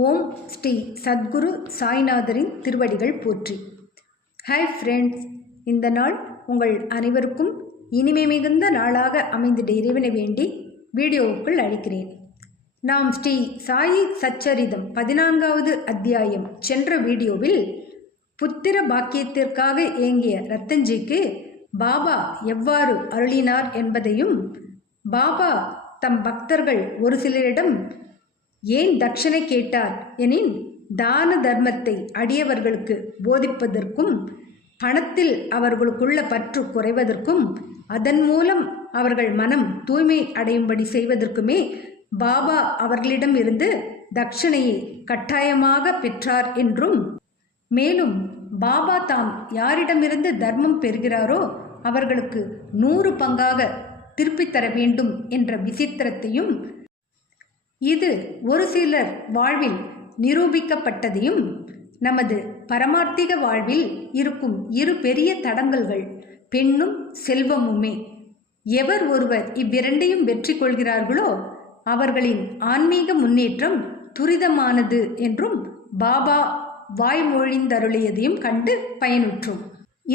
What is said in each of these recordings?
ஓம் ஸ்ரீ சத்குரு சாய்நாதரின் திருவடிகள் போற்றி. Hi friends, இந்த நாள் உங்கள் அனைவருக்கும் இனிமை மிகுந்த நாளாக அமைந்திட இறைவனை வேண்டி வீடியோவுக்குள் அழைக்கிறேன். நாம் ஸ்ரீ சாயி சச்சரிதம் 14வது அத்தியாயம் சென்ற வீடியோவில் புத்திர பாக்கியத்திற்காக ஏங்கிய ரத்தன்ஜிக்கு பாபா எவ்வாறு அருளினார் என்பதையும், பாபா தம் பக்தர்கள் ஒரு சிலரிடம் ஏன் தட்சணை கேட்டார் எனின் தான தர்மத்தை அடியவர்களுக்கு போதிப்பதற்கும், பணத்தில் அவர்களுக்குள்ள பற்று குறைவதற்கும், அதன் மூலம் அவர்கள் மனம் தூய்மை அடையும்படி செய்வதற்குமே பாபா அவர்களிடம் இருந்து தட்சணையை கட்டாயமாக பெற்றார் என்றும், மேலும் பாபா தாம் யாரிடமிருந்து தர்மம் பெறுகிறாரோ அவர்களுக்கு 100 பங்காக திருப்பித் தர வேண்டும் என்ற விசித்திரத்தையும், இது ஒரு சிலர் வாழ்வில் நிரூபிக்கப்பட்டதையும், நமது பரமார்த்திக வாழ்வில் இருக்கும் 2 பெரிய தடங்கல்கள் பெண்ணும் செல்வமுமே, எவர் ஒருவர் இவ்விரண்டையும் வெற்றி கொள்கிறார்களோ அவர்களின் ஆன்மீக முன்னேற்றம் துரிதமானது என்றும் பாபா வாய்மொழிந்தருளியதையும் கண்டு பயனுற்றோம்.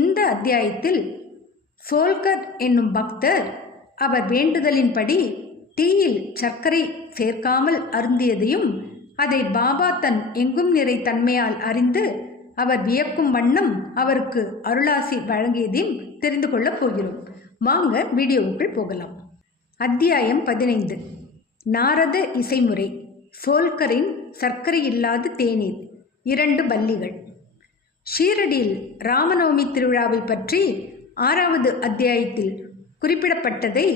இந்த அத்தியாயத்தில் சோல்கர் என்னும் பக்தர் அவர் வேண்டுதலின்படி டீயில் சர்க்கரை சேர்க்காமல் அருந்தியதையும், அதை பாபா தன் எங்கும் நிறை தன்மையால் அறிந்து அவர் வியக்கும் வண்ணம் அவருக்கு அருளாசி வழங்கியதையும் தெரிந்து கொள்ளப் போகிறோம். வாங்க வீடியோவுக்குள் போகலாம். அத்தியாயம் 15. நாரத இசைமுறை. சோல்கரின் சர்க்கரை இல்லாத தேநீர். 2 பல்லிகள். ஷீரடியில் ராமநவமி திருவிழாவை பற்றி 6வது அத்தியாயத்தில் குறிப்பிடப்பட்டதை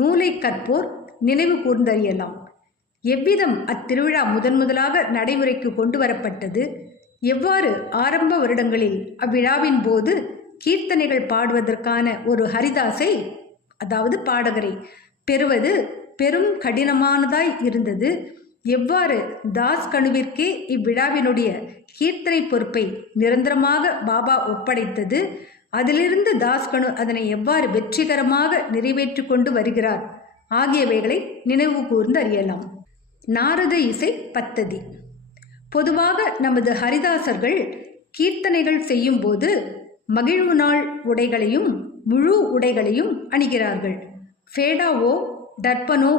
நூலை கற்போர் நினைவு கூர்ந்தறியலாம். எவ்விதம் அத்திருவிழா முதலாக நடைமுறைக்கு கொண்டு வரப்பட்டது, எவ்வாறு ஆரம்ப வருடங்களில் அவ்விழாவின் போது கீர்த்தனைகள் பாடுவதற்கான ஒரு ஹரிதாஸை, அதாவது பாடகரை பெறுவது பெரும் கடினமானதாய் இருந்தது, எவ்வாறு தாஸ்கனுவிற்கே இவ்விழாவினுடைய கீர்த்தனை பொறுப்பை நிரந்தரமாக பாபா ஒப்படைத்தது, அதிலிருந்து தாஸ்கனு அதனை எவ்வாறு வெற்றிகரமாக நிறைவேற்றி கொண்டு வருகிறார் ஆகியவைகளை நினைவு கூர்ந்து அறியலாம். நாரத இசை பத்ததி. பொதுவாக நமது ஹரிதாசர்கள் கீர்த்தனைகள் செய்யும் போது மகிழ்வு நாள் உடைகளையும் முழு உடைகளையும் அணிகிறார்கள். ஃபேடாவோ தர்ப்பனோ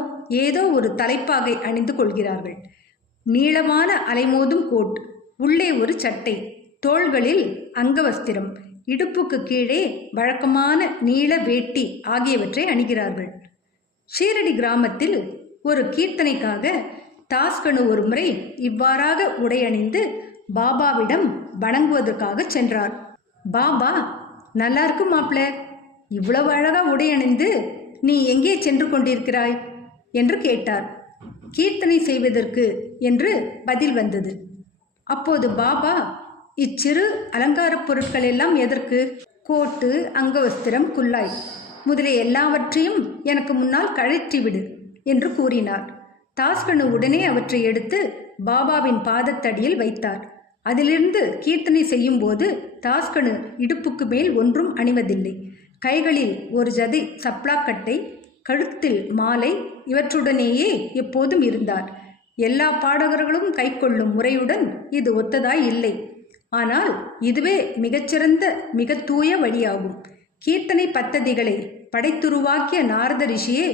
ஏதோ ஒரு தலைப்பாகை அணிந்து கொள்கிறார்கள். நீளமான அலைமோதும் கோட், உள்ளே ஒரு சட்டை, தோள்களில் அங்கவஸ்திரம், இடுப்புக்கு கீழே வழக்கமான நீள வேட்டி ஆகியவற்றை அணிகிறார்கள். ஷீரடி கிராமத்தில் ஒரு கீர்த்தனைக்காக தாஸ்கனு ஒரு முறை இவ்வாறாக உடையணிந்து பாபாவிடம் வணங்குவதற்காக சென்றார். பாபா, நல்லா இருக்கும் மாப்பிள, இவ்வளவு அழகா உடையணிந்து நீ எங்கே சென்று கொண்டிருக்கிறாய் என்று கேட்டார். கீர்த்தனை செய்வதற்கு என்று பதில் வந்தது. அப்போது பாபா, இச்சிறு அலங்கார பொருட்கள் எல்லாம் எதற்கு? கோட்டு, அங்கவஸ்திரம், குல்லாய் முதலிய எல்லாவற்றையும் எனக்கு முன்னால் கழற்றிவிடு என்று கூறினார். தாஸ்கனு உடனே அவற்றை எடுத்து பாபாவின் பாதத்தடியில் வைத்தார். அதிலிருந்து கீர்த்தனை செய்யும் போது தாஸ்கனு இடுப்புக்கு மேல் ஒன்றும் அணிவதில்லை. கைகளில் ஒரு ஜதி சப்ளாக்கட்டை, கழுத்தில் மாலை, இவற்றுடனேயே எப்போதும் இருந்தார். எல்லா பாடகர்களும் கைக்கொள்ளும் முறையுடன் இது ஒத்ததாய் இல்லை. ஆனால் இதுவே மிகச்சிறந்த மிக தூய வழியாகும். கீர்த்தனை பத்ததிகளை படைத்துருவாக்கிய நாரத ரிஷியே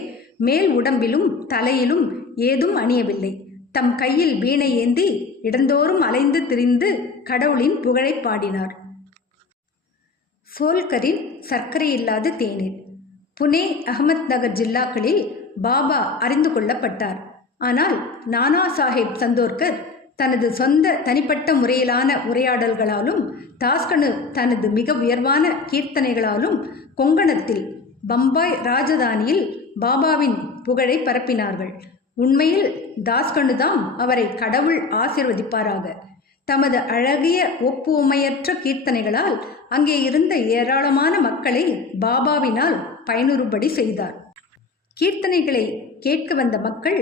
மேல் உடம்பிலும் தலையிலும் ஏதும் அணியவில்லை. தம் கையில் வீணை ஏந்தி இடந்தோறும் அலைந்து திரிந்து கடவுளின் புகழை பாடினார். சோல்கரின் சர்க்கரை இல்லாத தேநீர். புனே, அகமத் நகர் ஜில்லாக்களில் பாபா அறிந்து கொள்ளப்பட்டார். ஆனால் நானா சாஹேப் சந்தோர்கர் தனது சொந்த தனிப்பட்ட முறையிலான உரையாடல்களாலும், தாஸ்கனு தனது மிக உயர்வான கீர்த்தனைகளாலும் கொங்கணத்தில், பம்பாய் ராஜதானியில் பாபாவின் புகழை பரப்பினார்கள். உண்மையில் தாஸ்கனுதாம் அவரை கடவுள் ஆசீர்வதிப்பாராக. தமது அழகிய ஒப்புமையற்ற கீர்த்தனைகளால் அங்கே இருந்த ஏராளமான மக்களை பாபாவினால் பயனுறுபடி செய்தார். கீர்த்தனைகளை கேட்க வந்த மக்கள்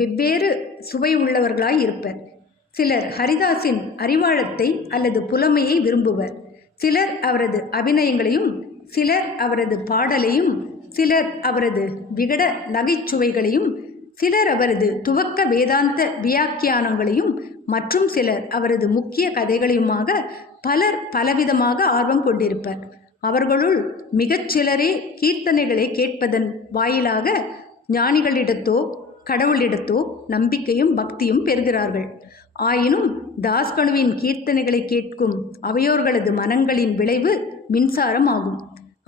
வெவ்வேறு சுவை உள்ளவர்களாய் இருப்பர். சிலர் ஹரிதாஸின் அறிவாழத்தை அல்லது புலமையை விரும்புவர். சிலர் அவரது அபிநயங்களையும், சிலர் அவரது பாடலையும், சிலர் அவரது விகட நகைச்சுவைகளையும், சிலர் அவரது துவக்க வேதாந்த வியாக்கியானங்களையும் மற்றும் சிலர் அவரது முக்கிய கதைகளையுமாக பலர் பலவிதமாக ஆர்வம் கொண்டிருப்பர். அவர்களுள் மிகச்சிலரே கீர்த்தனைகளை கேட்பதன் வாயிலாக ஞானிகளிடத்தோ கடவுளிடத்தோ நம்பிக்கையும் பக்தியும் பெறுகிறார்கள். ஆயினும் தாஸ்கனுவின் கீர்த்தனைகளை கேட்கும் அவையோர்களது மனங்களின் விளைவு மின்சாரம் ஆகும்.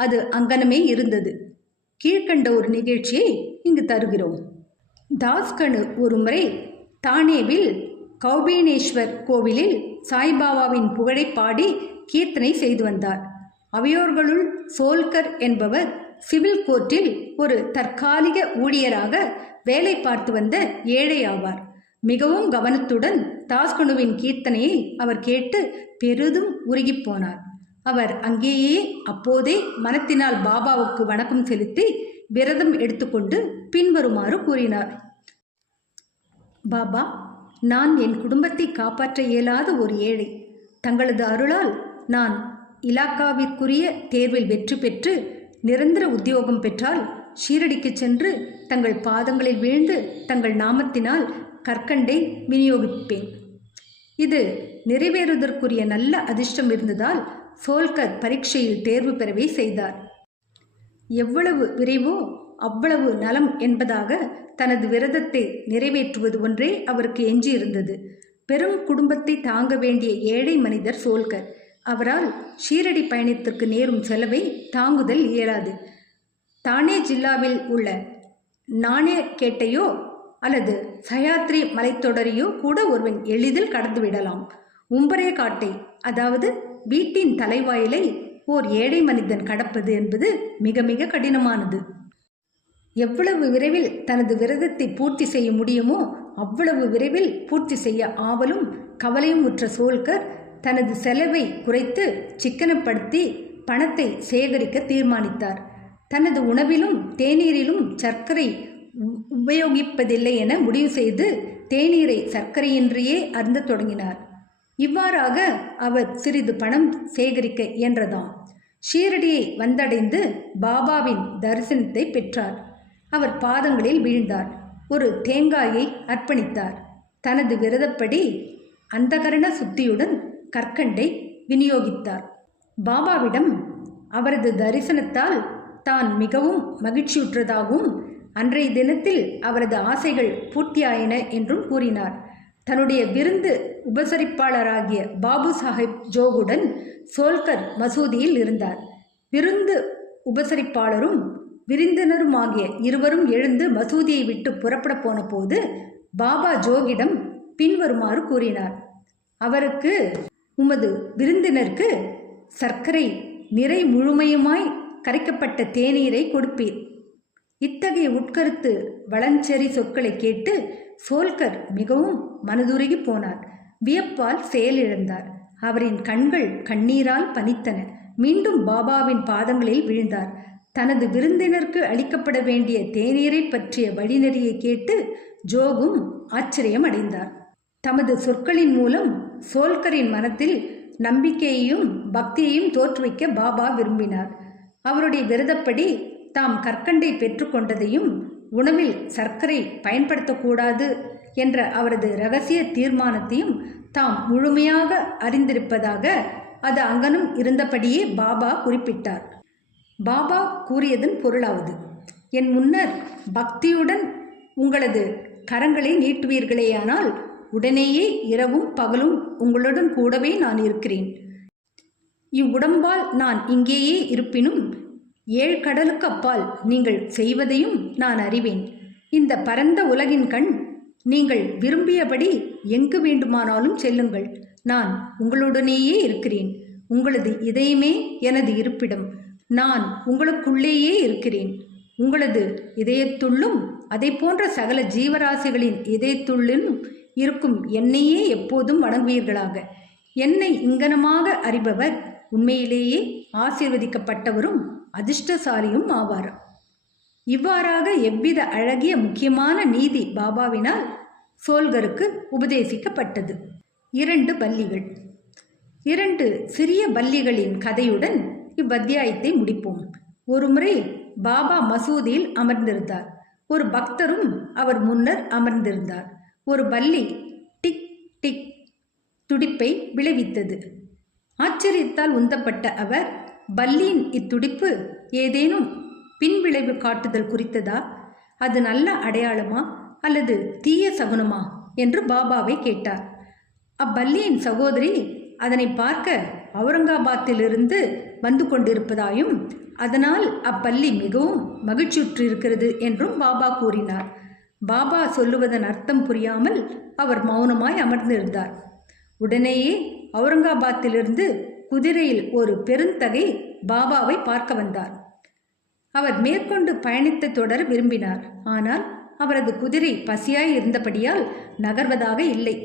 அது அங்கனமே இருந்தது. கீழ்கண்ட ஒரு நிகழ்ச்சியை இங்கு தருகிறோம். தாஸ்கனு ஒரு முறை தானேவில் கௌபீனேஸ்வர் கோவிலில் சாய்பாபாவின் புகழை பாடி கீர்த்தனை செய்து வந்தார். அவையோர்களுள் சோல்கர் என்பவர் சிவில் கோர்ட்டில் ஒரு தற்காலிக ஊழியராக வேலை பார்த்து வந்த ஏழை ஆவார். மிகவும் கவனத்துடன் தாஸ்கனுவின் கீர்த்தனையை அவர் கேட்டு பெரிதும் உருகிப்போனார். அவர் அங்கேயே அப்போதே மனத்தினால் பாபாவுக்கு வணக்கம் செலுத்தி விரதம் எடுத்துக்கொண்டு பின்வருமாறு கூறினார். பாபா, நான் என் குடும்பத்தை காப்பாற்ற இயலாத ஒரு ஏழை. தங்களது அருளால் நான் இலாக்காவிற்குரிய தேர்வில் வெற்றி பெற்று நிரந்தர உத்தியோகம் பெற்றால் ஷீரடிக்கு சென்று தங்கள் பாதங்களில் வீழ்ந்து தங்கள் நாமத்தினால் கற்கண்டை விநியோகிப்பேன். இது நிறைவேறுவதற்குரிய நல்ல அதிர்ஷ்டம் இருந்ததால் சோல்கர் பரீட்சையில் தேர்வு பெறவே செய்தார். எவ்வளவு விரைவோ அவ்வளவு நலம் என்பதாக தனது விரதத்தை நிறைவேற்றுவது ஒன்றே அவருக்கு எஞ்சியிருந்தது. பெரும் குடும்பத்தை தாங்க வேண்டிய ஏழை மனிதர் சோல்கர். அவரால் ஷீரடி பயணத்திற்கு நேரும் செலவை தாங்குதல் இயலாது. தானே ஜில்லாவில் உள்ள நாணேகேட்டையோ அல்லது சயாத்ரி மலைத்தொடரையோ கூட ஒருவன் எளிதில் கடந்து விடலாம். உம்பரே காட்டை, அதாவது வீட்டின் தலைவாயிலை ஓர் ஏழை மனிதன் கடப்பது என்பது மிக மிக கடினமானது. எவ்வளவு விரைவில் தனது விரதத்தை பூர்த்தி செய்ய முடியுமோ அவ்வளவு விரைவில் பூர்த்தி செய்ய ஆவலும் கவலையும் உற்ற சோல்கர் தனது செலவை குறைத்து சிக்கனப்படுத்தி பணத்தை சேகரிக்க தீர்மானித்தார். தனது உணவிலும் தேநீரிலும் சர்க்கரை உபயோகிப்பதில்லை என முடிவு செய்து தேநீரை சர்க்கரையின்றியே அருந்த தொடங்கினார். இவ்வாறாக அவர் சிறிது பணம் சேகரிக்க இயன்றதாம். ஷீரடியை வந்தடைந்து பாபாவின் தரிசனத்தை பெற்றார். அவர் பாதங்களில் வீழ்ந்தார். ஒரு தேங்காயை அர்ப்பணித்தார். தனது விரதப்படி அந்தகரண சுத்தியுடன் கற்கண்டை விநியோகித்தார். பாபாவிடம் அவரது தரிசனத்தால் தான் மிகவும் மகிழ்ச்சியுற்றதாகவும் அன்றைய தினத்தில் அவரது ஆசைகள் பூர்த்தியாயின என்றும் கூறினார். தன்னுடைய விருந்து உபசரிப்பாளராகிய பாபு சாஹிப் ஜோகுடன் சோல்கர் மசூதியில் இருந்தார். விருந்து உபசரிப்பாளரும் விருந்தினருமாகிய இருவரும் எழுந்து மசூதியை விட்டு புறப்பட போன போது பாபா ஜோகிடம் பின்வருமாறு கூறினார். அவருக்கு, உமது விருந்தினருக்கு சர்க்கரை நிறை முழுமையுமாய் கரைக்கப்பட்ட தேநீரை கொடுப்பீர். இத்தகைய உட்கருத்து வளஞ்செறி சொற்களை கேட்டு சோல்கர் மிகவும் மனதுருகி போனார். வியப்பால் செயலிழந்தார். அவரின் கண்கள் கண்ணீரால் பனித்தன. மீண்டும் பாபாவின் பாதங்களில் விழுந்தார். தனது விருந்தினருக்கு அளிக்கப்பட வேண்டிய தேநீரை பற்றிய வழிநெறியை கேட்டு ஜோகும் ஆச்சரியம் அடைந்தார். தமது சொற்களின் மூலம் சோல்கரின் மனத்தில் நம்பிக்கையையும் பக்தியையும் தோற்றுவிக்க பாபா விரும்பினார். அவருடைய விரதப்படி தாம் கற்கண்டை பெற்றுக்கொண்டதையும் உணவில் சர்க்கரை பயன்படுத்தக்கூடாது என்ற அவரது இரகசிய தீர்மானத்தையும் தாம் முழுமையாக அறிந்திருப்பதாக அது அங்கனம் இருந்தபடியே பாபா குறிப்பிட்டார். பாபா கூறியதன் பொருளாவது, என் முன்னர் பக்தியுடன் உங்களது கரங்களை நீட்டுவீர்களேயானால் உடனேயே இரவும் பகலும் உங்களுடன் கூடவே நான் இருக்கிறேன். இவ்வுடம்பால் நான் இங்கேயே இருப்பினும் 7 கடலுக்கு அப்பால் நீங்கள் செய்வதையும் நான் அறிவேன். இந்த பரந்த உலகின் கண் நீங்கள் விரும்பியபடி எங்கு வேண்டுமானாலும் செல்லுங்கள். நான் உங்களுடனேயே இருக்கிறேன். உங்களது இதயமே எனது இருப்பிடம். நான் உங்களுக்குள்ளேயே இருக்கிறேன். உங்களது இதயத்துள்ளும் அதை போன்ற சகல ஜீவராசிகளின் இதயத்துள்ளும் இருக்கும் என்னையே எப்போதும் வணங்குவீர்களாக. என்னை இங்கனமாக அறிபவர் உண்மையிலேயே ஆசீர்வதிக்கப்பட்டவரும் அதிர்ஷ்டசாலியும் ஆவார். இவ்வாறாக எவ்வித அழகிய முக்கியமான நீதி பாபாவினால் சோல்கருக்கு உபதேசிக்கப்பட்டது. 2 பல்லிகள். 2 சிறிய பல்லிகளின் கதையுடன் இவ்வத்தியாயத்தை முடிப்போம். ஒருமுறை பாபா மசூதியில் அமர்ந்திருந்தார். ஒரு பக்தரும் அவர் முன்னர் அமர்ந்திருந்தார். ஒரு பல்லி டிக் டிக் துடிப்பை விளைவித்தது. ஆச்சரியத்தால் உந்தப்பட்ட அவர், பல்லியின் இத்துடிப்பு ஏதேனும் பின்விளைவு காட்டுதல் குறித்ததா, அது நல்ல அடையாளமா அல்லது தீய சகுனமா என்று பாபாவை கேட்டார். அப்பல்லியின் சகோதரி அதனை பார்க்க அவுரங்காபாத்திலிருந்து வந்து கொண்டிருப்பதாயும் அதனால் அப்பல்லி மிகவும் மகிழ்ச்சியுற்றிருக்கிறது என்றும் பாபா கூறினார். பாபா சொல்லுவதன் அர்த்தம் புரியாமல் அவர் மௌனமாய் அமர்ந்திருந்தார். உடனேயே அவுரங்காபாத்திலிருந்து குதிரையில் ஒரு பெருந்தகை பாபாவை பார்க்க வந்தார். அவர் மேற்கொண்டு பயணித்து தொடர விரும்பினார். ஆனால் அவரது குதிரை பசியாய் இருந்தபடியால் நகர்வதாக இல்லை.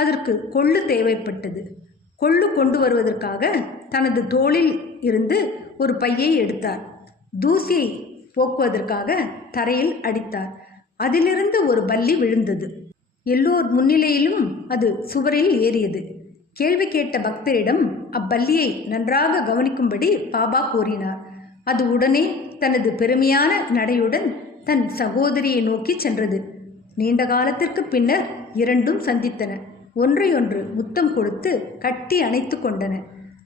அதற்கு கொள்ளு தேவைப்பட்டது. கொள்ளு கொண்டு வருவதற்காக தனது தோளில் இருந்து ஒரு பையை எடுத்தார். தூசியை போக்குவதற்காக தரையில் அடித்தார். அதிலிருந்து ஒரு பல்லி விழுந்தது. எல்லோர் முன்னிலையிலும் அது சுவரில் ஏறியது. கேள்வி கேட்ட பக்தரிடம் அப்பல்லியை நன்றாக கவனிக்கும்படி பாபா கூறினார். அது உடனே தனது பெருமையான நடையுடன் தன் சகோதரியை நோக்கி சென்றது. நீண்ட காலத்திற்கு பின்னர் இரண்டும் சந்தித்தன. ஒன்றையொன்று முத்தம் கொடுத்து கட்டி அணைத்து கொண்டன.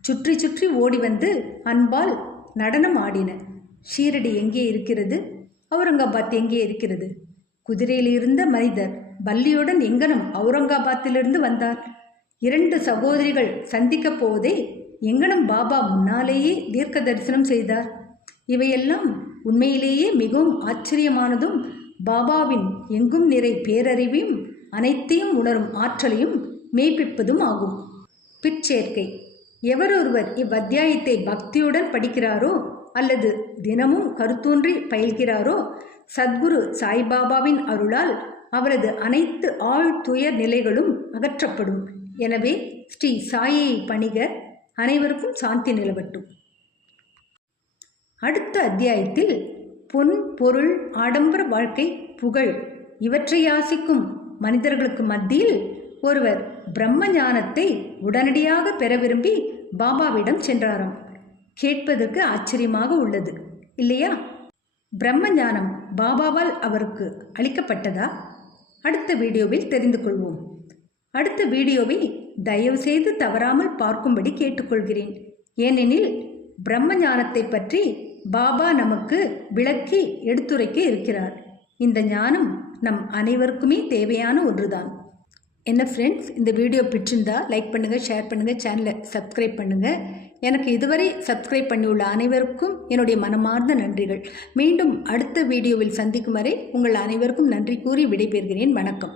சுற்றி சுற்றி ஓடி வந்து அன்பால் நடனம் ஆடின. ஷீரடி எங்கே இருக்கிறது? அவுரங்காபாத் எங்கே இருக்கிறது? குதிரையில் இருந்த மனிதர் பல்லியுடன் எங்கனம் அவுரங்காபாத்திலிருந்து வந்தார்? இரண்டு சகோதரிகள் சந்திக்கப் போவதை எங்கனம் பாபா முன்னாலேயே தீர்க்க தரிசனம் செய்தார்? இவையெல்லாம் உண்மையிலேயே மிகவும் ஆச்சரியமானதும் பாபாவின் எங்கும் நிறை பேரறிவையும் அனைத்தையும் உணரும் ஆற்றலையும் மெய்ப்பிப்பதும் ஆகும். பிற்சேர்க்கை. எவரொருவர் இவ்வத்தியாயத்தை பக்தியுடன் படிக்கிறாரோ அல்லது தினமும் கருத்தூன்றி பயில்கிறாரோ, சத்குரு சாய்பாபாவின் அருளால் அவரது அனைத்து ஆழ்துயர் நிலைகளும் அகற்றப்படும். எனவே ஸ்ரீ சாயை பணிக. அனைவருக்கும் சாந்தி நிலவட்டும். அடுத்த அத்தியாயத்தில் பொன், பொருள், ஆடம்பர வாழ்க்கை, புகழ் இவற்றை யாசிக்கும் மனிதர்களுக்கு மத்தியில் ஒருவர் பிரம்ம ஞானத்தை உடனடியாக பெற விரும்பி பாபாவிடம் சென்றாராம். கேட்பதற்கு ஆச்சரியமாக உள்ளது இல்லையா? பிரம்ம ஞானம் பாபாவால் அவருக்கு அளிக்கப்பட்டதா? அடுத்த வீடியோவில் தெரிந்து கொள்வோம். அடுத்த வீடியோவை தயவு செய்து தவறாமல் பார்க்கும்படி கேட்டுக்கொள்கிறேன். ஏனெனில் பிரம்ம ஞானத்தை பற்றி பாபா நமக்கு விளக்கி எடுத்துரைக்க இருக்கிறார். இந்த ஞானம் நம் அனைவருக்குமே தேவையான ஒன்றுதான். என்ன ஃப்ரெண்ட்ஸ், இந்த வீடியோ பிடிச்சிருந்தா லைக் பண்ணுங்கள், ஷேர் பண்ணுங்கள், சேனலை சப்ஸ்கிரைப் பண்ணுங்கள். எனக்கு இதுவரை சப்ஸ்கிரைப் பண்ணியுள்ள அனைவருக்கும் என்னுடைய மனமார்ந்த நன்றிகள். மீண்டும் அடுத்த வீடியோவில் சந்திக்கும் வரை உங்கள் அனைவருக்கும் நன்றி கூறி விடைபெறுகிறேன். வணக்கம்.